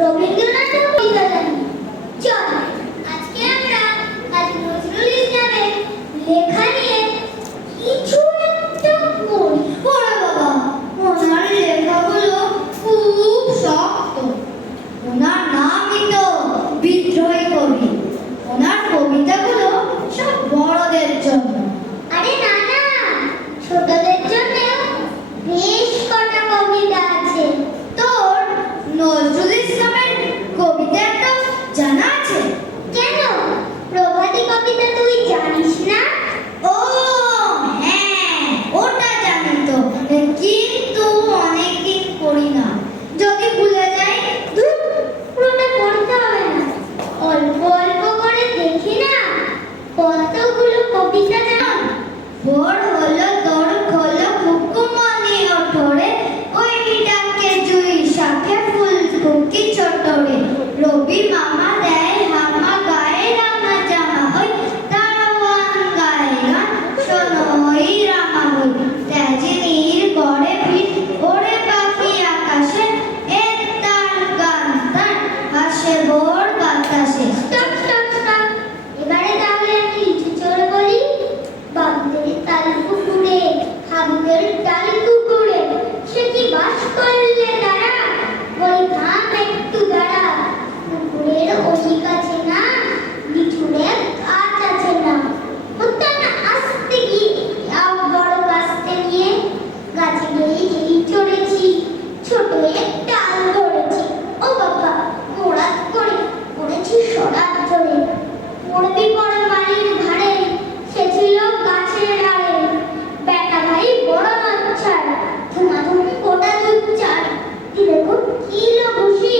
রবীন্দ্রনাথের কবিতা জানি। চল আজকে আমরা কাজী নজরুল ইসলামের লেখা নিয়ে কিছু একটা পড়ি। ওরে বাবা, ওনার লেখাগুলো খুব শক্ত। ওনার নামই তো বিদ্রোহী কবি। ওনার কবিতাগুলো সব বড়দের জন্য। আরে না না, ছোটদের জন্য বেশ কটা কবিতা আছে। তোর নজরুল ইসলামের কবিতা একটা জানা আছে? কেন, প্রভাতী কবিতা তুই জানিস না? ও হ্যাঁ, ওটা জানি তো, কিন্তু অনেকদিন পড়ি না। যদি ভুলে যাই, ধুর, পুরোটা পড়তে হবে না, অল্প অল্প করে দেখি না কতগুলো কবিতা জান। ভোর হলো তোর খোলো কুকুমনি ওঠরে, ওই মিটাকে জুই শাখে ফুল কুকি ছোটরে, রবি মামা দেয় হামা গায়ে রাঙা জামা, ওই দারোয়ান গায়ে গান শোনো ওই রামা হই, তেজিনীর গড়ে ভিড় ওরে পাখি আকাশে, এর তার গান তার হাসে ভোর বাতাসে। স্টপ স্টপ স্টপ, এবারে তাহলে আমি লিচু চড় বলি। বাবুদের তাল পুকুরে, হাবুদের ডাল কুকুরে, সে কি বাস করলে তারা, বলি থাম একটু দাঁড়া। পুকুরের ওই কাছে না লিচুরের গাছ আছে না, হত্যা না আসতে গিয়ে বড় কাস্তে নিয়ে গাছে গিয়ে যেই চড়েছি, ছোট এক ডাল ধরেছি। ও বাবা, মোড়া করে পড়েছি সরাত ধরে, পড়বি পড় মালির ঘাড়ে, সে ছিল গাছের ডালে। বেটা ভাই বড় মাচ্ছার, ধুমাধুম গোটা দুধ চার, কি দেখো কিলো খুশি,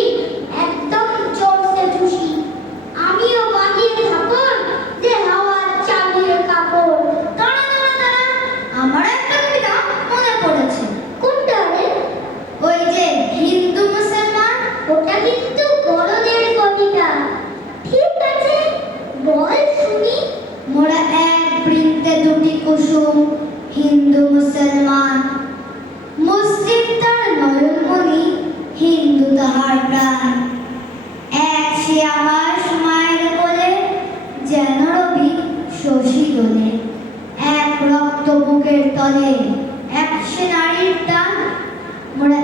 একদম জোরসে খুশি। আমিও বাগিয়ে থাপড়, যে হাওয়া চালিয়ে কাপড়। দাঁড়া দাঁড়া দাঁড়া, আমার একটা কবিতা মনে পড়েছে। কোনটা রে? ওই যে হিন্দু মুসলমান। ওটা কিন্তু বড়দের কবিতা। ঠিক আছে, বল শুনি। মোরা এক বৃন্তে দুটি কুসুম, হিন্দু মুসলমান। মুসলিম তার নয়নমণি, হিন্দু তাহার প্রাণ। এক সে আমার মায়ের কোলে, যেন রবি শশী দোলে। এক রক্ত বুকের তলে, এক সে নারীর টান। মোরা